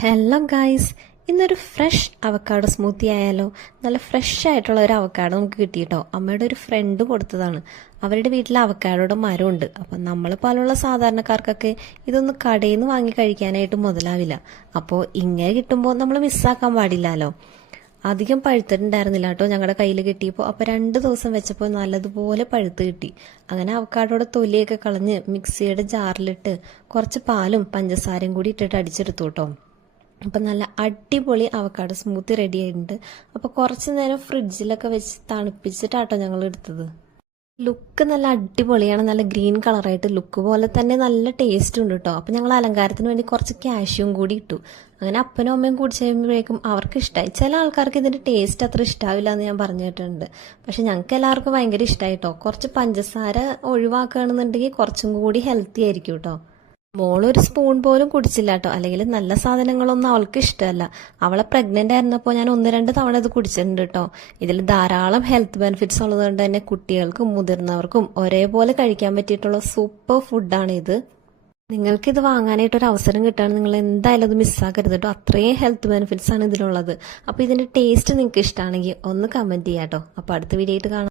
Hello guys, ഇന്നൊരു fresh avocado smoothie ആയാലോ. നല്ല ഫ്രഷ് ആയിട്ടുള്ള ഒരു അവക്കാഡോ നമുക്ക് കിട്ടിയിട്ടോ. അമ്മയുടെ ഒരു ഫ്രണ്ട് കൊടുത്തതാണ്. അവരുടെ വീട്ടിൽ അവക്കാഡോയുടെ മരമുണ്ട്. അപ്പം നമ്മൾ പോലുള്ള സാധാരണക്കാർക്കൊക്കെ ഇതൊന്നും കടയിൽ നിന്ന് വാങ്ങി കഴിക്കാനായിട്ട് മുതലാവില്ല. അപ്പോൾ ഇങ്ങനെ കിട്ടുമ്പോൾ നമ്മൾ മിസ്സാക്കാൻ പാടില്ലല്ലോ. അധികം പഴുത്തിട്ടുണ്ടായിരുന്നില്ല കേട്ടോ ഞങ്ങളുടെ കയ്യിൽ കിട്ടിയപ്പോൾ. അപ്പോൾ 2 ദിവസം വെച്ചപ്പോൾ നല്ലതുപോലെ പഴുത്ത് കിട്ടി. അങ്ങനെ അവക്കാഡോയുടെ തൊലിയൊക്കെ കളഞ്ഞ് മിക്സിയുടെ ജാറിലിട്ട് കുറച്ച് പാലും പഞ്ചസാരയും കൂടി ഇട്ടിട്ട് അടിച്ചെടുത്തു കേട്ടോ. അപ്പം നല്ല അടിപൊളി അവക്കാഡോ സ്മൂത്തി റെഡി ആയിട്ടുണ്ട്. അപ്പോൾ കുറച്ച് നേരം ഫ്രിഡ്ജിലൊക്കെ വെച്ച് തണുപ്പിച്ചിട്ടാട്ടോ ഞങ്ങൾ എടുത്തത്. ലുക്ക് നല്ല അടിപൊളിയാണ്. നല്ല ഗ്രീൻ കളറായിട്ട് ലുക്ക് പോലെ തന്നെ നല്ല ടേസ്റ്റ് ഉണ്ട് കേട്ടോ. അപ്പം ഞങ്ങൾ അലങ്കാരത്തിന് വേണ്ടി കുറച്ച് കാഷ്യൂം കൂടി ഇട്ടു. അങ്ങനെ അപ്പനും അമ്മയും കുടിച്ച് കഴിയുമ്പോഴേക്കും അവർക്ക് ഇഷ്ടമായി. ചില ആൾക്കാർക്ക് ഇതിൻ്റെ ടേസ്റ്റ് അത്ര ഇഷ്ടാവില്ല എന്ന് ഞാൻ പറഞ്ഞു കേട്ടിട്ടുണ്ട്. പക്ഷെ ഞങ്ങൾക്ക് എല്ലാവർക്കും ഭയങ്കര ഇഷ്ടമായി കേട്ടോ. കുറച്ച് പഞ്ചസാര ഒഴിവാക്കുകയാണെന്നുണ്ടെങ്കിൽ കുറച്ചും കൂടി ഹെൽത്തി ആയിരിക്കും കേട്ടോ. മോളൊരു സ്പൂൺ പോലും കുടിച്ചില്ല കേട്ടോ. അല്ലെങ്കിൽ നല്ല സാധനങ്ങളൊന്നും അവൾക്ക് ഇഷ്ടമല്ല. അവളെ പ്രഗ്നന്റ് ആയിരുന്നപ്പോൾ ഞാൻ 1-2 തവണ ഇത് കുടിച്ചിട്ടുണ്ട് കേട്ടോ. ഇതിൽ ധാരാളം ഹെൽത്ത് ബെനിഫിറ്റ്സ് ഉള്ളതുകൊണ്ട് തന്നെ കുട്ടികൾക്കും മുതിർന്നവർക്കും ഒരേപോലെ കഴിക്കാൻ പറ്റിയിട്ടുള്ള സൂപ്പർ ഫുഡാണ് ഇത്. നിങ്ങൾക്കിത് വാങ്ങാനായിട്ടൊരു അവസരം കിട്ടുകയാണ്, നിങ്ങൾ എന്തായാലും അത് മിസ്സാക്കരുത് കേട്ടോ. അത്രയും ഹെൽത്ത് ബെനിഫിറ്റ്സ് ആണ് ഇതിലുള്ളത്. അപ്പോൾ ഇതിൻ്റെ ടേസ്റ്റ് നിങ്ങൾക്ക് ഇഷ്ടമാണെങ്കിൽ ഒന്ന് കമൻറ്റ് ചെയ്യാം കേട്ടോ. അപ്പോൾ അടുത്ത വീഡിയോ ആയിട്ട് കാണാം.